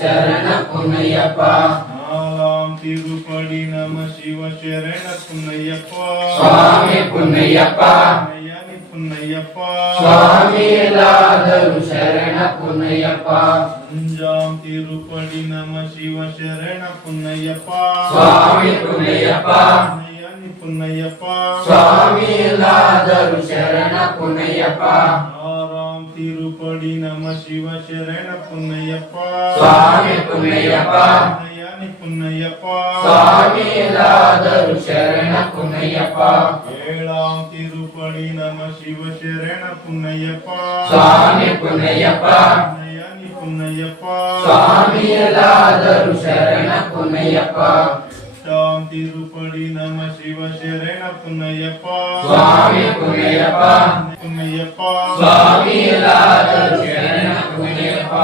ಶರಣ ಪುನ್ನಯ್ಯಪ್ಪ நாலாம் திருப்படி நம சிவ சரண புன்னையப்பா சுவாமி புன்னಯ್ಯಪ್ಪ புன்னையானி புன்னையப்பா சுவாமி இல்லாதரு ಶರಣ ಪುನ್ನಯ್ಯಪ್ಪ அஞ்சாம் திருப்படி நம சிவ சரண புன்னையப்பா சுவாமி புன்னಯ್ಯಪ್ಪ புன்னையானி புன்னையப்பா சுவாமி இல்லாதரு ಶರಣ ಪುನ್ನಯ್ಯಪ್ಪ ஆறாம் திருப்படி நம சிவ சரண புன்னையப்பா சுவாமி புன்னಯ್ಯಪ್ಪ புன்னையானி புன்னையப்பா சுவாமி இல்லாதரு ಶರಣ ಪುನ್ನಯ್ಯಪ್ಪ ஏழாம் திருப்படி நம சிவ சரண புன்னையப்பா சுவாமி புன்னಯ್ಯಪ್ಪ புன்னையானி புன்னையப்பா சுவாமி இல்லாதரு ಶರಣ ಪುನ್ನಯ್ಯಪ್ಪ எட்டாம் திருப்படி நம சிவ சரண புன்னையப்பா சுவாமி புன்னಯ್ಯಪ್ಪ புன்னையப்பா சுவாமி இல்லாதரு ಶರಣ ಪುನ್ನಯ್ಯಪ್ಪ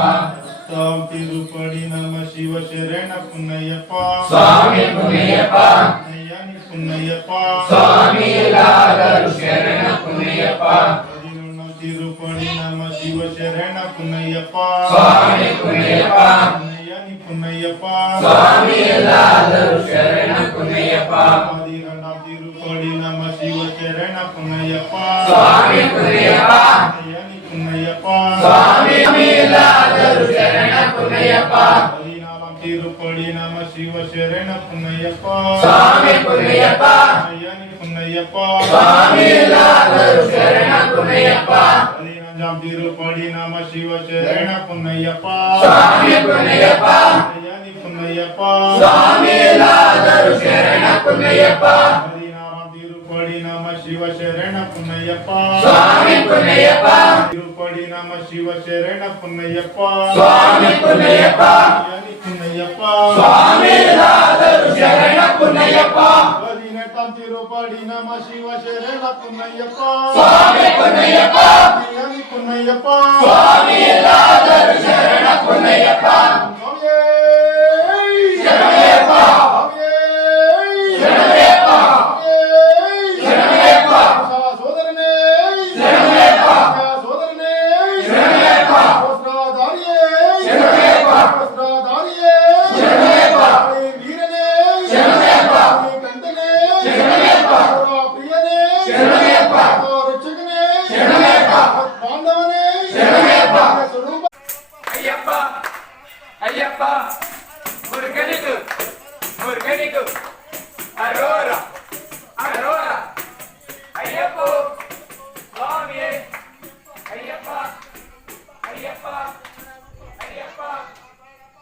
பத்தாம் திருப்படி நம சிவ சரண புன்னையப்பா சுவாமி புன்னಯ್ಯಪ್ಪ புன்னையானி புன்னையப்பா சுவாமி இல்லாதரு ಶರಣ ಪುನ್ನಯ್ಯಪ್ಪ பதினொன்னாம் திருப்படி நம சிவ சரண புன்னையப்பா சுவாமி புன்னಯ್ಯಪ್ಪ புன்னையானி புன்னையப்பா சுவாமி இல்லாதரு ಶರಣ ಪುನ್ನಯ್ಯಪ್ಪ பதினெண்டாம் திருப்படி நம சிவ சரண புன்னையப்பா சுவாமி புன்னಯ್ಯಪ್ಪ புன்னையானி புன்னையப்பா சுவாமி இல்லாதரு ಶರಣ ಪುನ್ನಯ್ಯಪ್ಪ பதினாலாம் திருப்படி நம சிவ சரண புன்னையப்பா சுவாமி புன்னಯ್ಯಪ್ಪ புன்னையானி புன்னையப்பா சுவாமி இல்லாதரு ಶರಣ ಪುನ್ನಯ್ಯಪ್ಪ பதினஞ்சாம் திருப்படி நம சிவ சரண புன்னையப்பா சுவாமி புன்னಯ್ಯಪ್ಪ புன்னையானி புன்னையப்பா சுவாமி இல்லாதரு ಶರಣ ಪುನ್ನಯ್ಯಪ್ಪ பதினாறாம் திருப்படி நம சிவ சரண புன்னையப்பா சுவாமி புன்னಯ್ಯಪ್ಪ திருப்படி நம சிவ சரண புன்னையப்பா சுவாமி புன்னಯ್ಯಪ್ಪ புன்னையானி புன்னையப்பா சுவாமி இல்லாதரு ಶರಣ ಪುನ್ನಯ್ಯಪ್ಪ பதினெட்டாம் திருப்படி நம சிவ சரண புன்னையப்பா சுவாமி புன்னಯ್ಯಪ್ಪ புன்னையானி புன்னையப்பா சுவாமி இல்லாதரு ಶರಣ ಪುನ್ನಯ್ಯಪ್ಪ ಶರಣಯ್ಯಪ್ಪ ಶರಣಯ್ಯಪ್ಪ ಶರಣಯ್ಯಪ್ಪ ಸೋದರನೇ ಶರಣಯ್ಯಪ್ಪ ಸೋದರನೇ ಶರಣಯ್ಯಪ್ಪ ಶರಣಯ್ಯಪ್ಪ ಶರಣಯ್ಯಪ್ಪ ವೀರನೇ ಶರಣಯ್ಯಪ್ಪ ಕಂದನೇ ಶರಣಯ್ಯಪ್ಪ ಪ್ರಿಯನೇ ಶರಣಯ್ಯಪ್ಪ ರಕ್ಷಕನೇ ಶರಣಯ್ಯಪ್ಪ ಬಾಂಧವನೇ ಶರಣಯ್ಯಪ್ಪ ಸ್ವರೂಪ ಅಯ್ಯಪ್ಪ ಅಯ್ಯಪ್ಪ ಮುರುಗನಿಗೂ ಮುರುಗನಿಗೂ ಅರೋರ ಅರೋರ ಅಯ್ಯಪ್ಪ ಸ್ವಾಮಿಯೇ ಅಯ್ಯಪ್ಪ ಅಯ್ಯಪ್ಪ